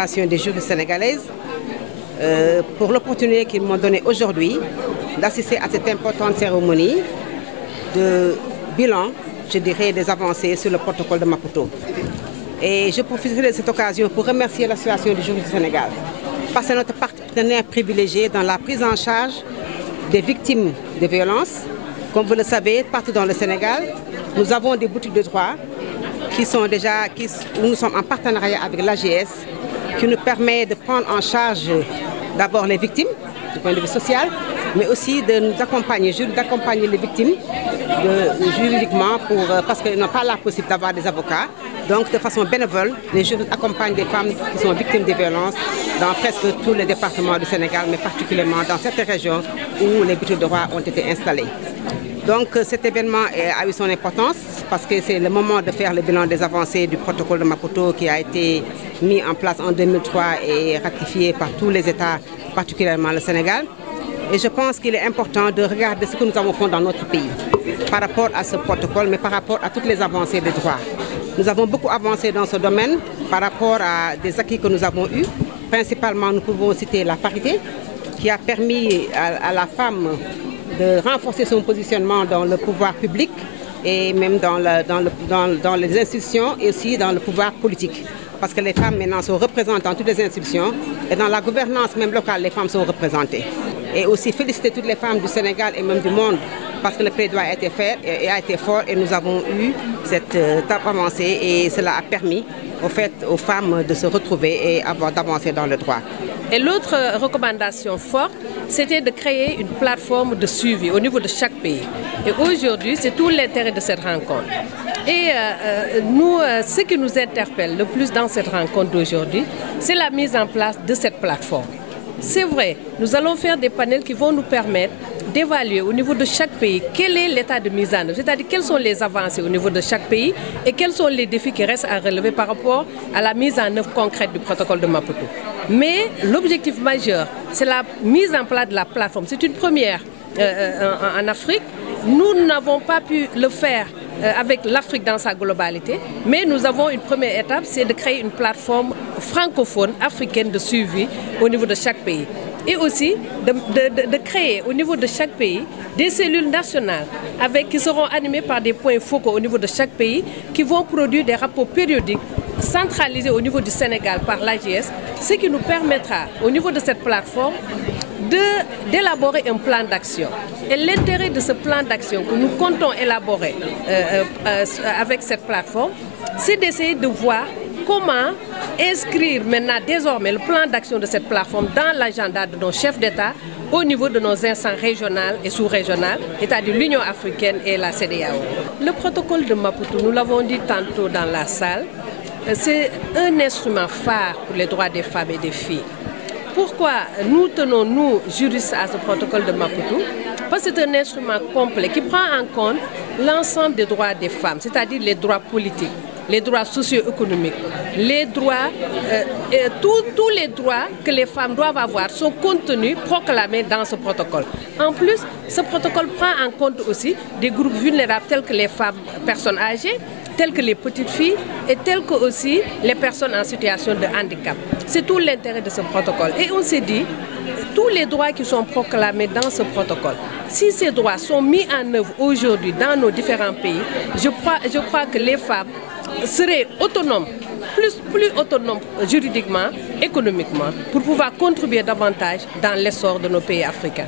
l'Association des juristes sénégalaises pour l'opportunité qu'ils m'ont donnée aujourd'hui d'assister à cette importante cérémonie de bilan, je dirais, des avancées sur le protocole de Maputo. Et je profiterai de cette occasion pour remercier l'Association des juristes du Sénégal, parce que c'est notre partenaire privilégié dans la prise en charge des victimes de violences. Comme vous le savez, partout dans le Sénégal, nous avons des boutiques de droit où nous sommes en partenariat avec l'AGS, qui nous permet de prendre en charge d'abord les victimes du point de vue social, mais aussi de nous accompagner, d'accompagner les victimes juridiquement parce qu'ils n'ont pas la possibilité d'avoir des avocats. Donc de façon bénévole, les juristes accompagnent des femmes qui sont victimes de violences dans presque tous les départements du Sénégal, mais particulièrement dans certaines régions où les boutiques de droit ont été installées. Donc cet événement a eu son importance parce que c'est le moment de faire le bilan des avancées du protocole de Maputo qui a été mis en place en 2003 et ratifié par tous les États, particulièrement le Sénégal. Et je pense qu'il est important de regarder ce que nous avons fait dans notre pays par rapport à ce protocole, mais par rapport à toutes les avancées des droits. Nous avons beaucoup avancé dans ce domaine par rapport à des acquis que nous avons eus. Principalement, nous pouvons citer la parité qui a permis à la femme de renforcer son positionnement dans le pouvoir public et même dans les institutions et aussi dans le pouvoir politique. Parce que les femmes maintenant sont représentées dans toutes les institutions et dans la gouvernance même locale, les femmes sont représentées. Et aussi féliciter toutes les femmes du Sénégal et même du monde parce que le plaidoyer a été fait et a été fort et nous avons eu cette avancée et cela a permis aux femmes de se retrouver et d'avancer dans le droit. Et l'autre recommandation forte, c'était de créer une plateforme de suivi au niveau de chaque pays. Et aujourd'hui, c'est tout l'intérêt de cette rencontre. Et ce qui nous interpelle le plus dans cette rencontre d'aujourd'hui, c'est la mise en place de cette plateforme. C'est vrai, nous allons faire des panels qui vont nous permettre d'évaluer au niveau de chaque pays quel est l'état de mise en œuvre, c'est-à-dire quelles sont les avancées au niveau de chaque pays et quels sont les défis qui restent à relever par rapport à la mise en œuvre concrète du protocole de Maputo. Mais l'objectif majeur, c'est la mise en place de la plateforme. C'est une première en Afrique. Nous n'avons pas pu le faire avec l'Afrique dans sa globalité, mais nous avons une première étape, c'est de créer une plateforme francophone africaine de suivi au niveau de chaque pays. Et aussi de créer au niveau de chaque pays des cellules nationales qui seront animées par des points focaux au niveau de chaque pays qui vont produire des rapports périodiques centralisés au niveau du Sénégal par l'AGS, ce qui nous permettra au niveau de cette plateforme d'élaborer un plan d'action. Et l'intérêt de ce plan d'action que nous comptons élaborer avec cette plateforme, c'est d'essayer de voir comment inscrire maintenant désormais le plan d'action de cette plateforme dans l'agenda de nos chefs d'État au niveau de nos instances régionales et sous-régionales, c'est-à-dire l'Union africaine et la CEDEAO. Le protocole de Maputo, nous l'avons dit tantôt dans la salle, c'est un instrument phare pour les droits des femmes et des filles. Pourquoi nous tenons, nous, juristes, à ce protocole de Maputo? Parce que c'est un instrument complet qui prend en compte l'ensemble des droits des femmes, c'est-à-dire les droits politiques, les droits socio-économiques, les droits, tous les droits que les femmes doivent avoir sont contenus, proclamés dans ce protocole. En plus, ce protocole prend en compte aussi des groupes vulnérables tels que les femmes, personnes âgées, telles que les petites filles et telles que aussi les personnes en situation de handicap. C'est tout l'intérêt de ce protocole. Et on s'est dit, tous les droits qui sont proclamés dans ce protocole, si ces droits sont mis en œuvre aujourd'hui dans nos différents pays, je crois que les femmes seraient autonomes, plus autonomes juridiquement, économiquement, pour pouvoir contribuer davantage dans l'essor de nos pays africains.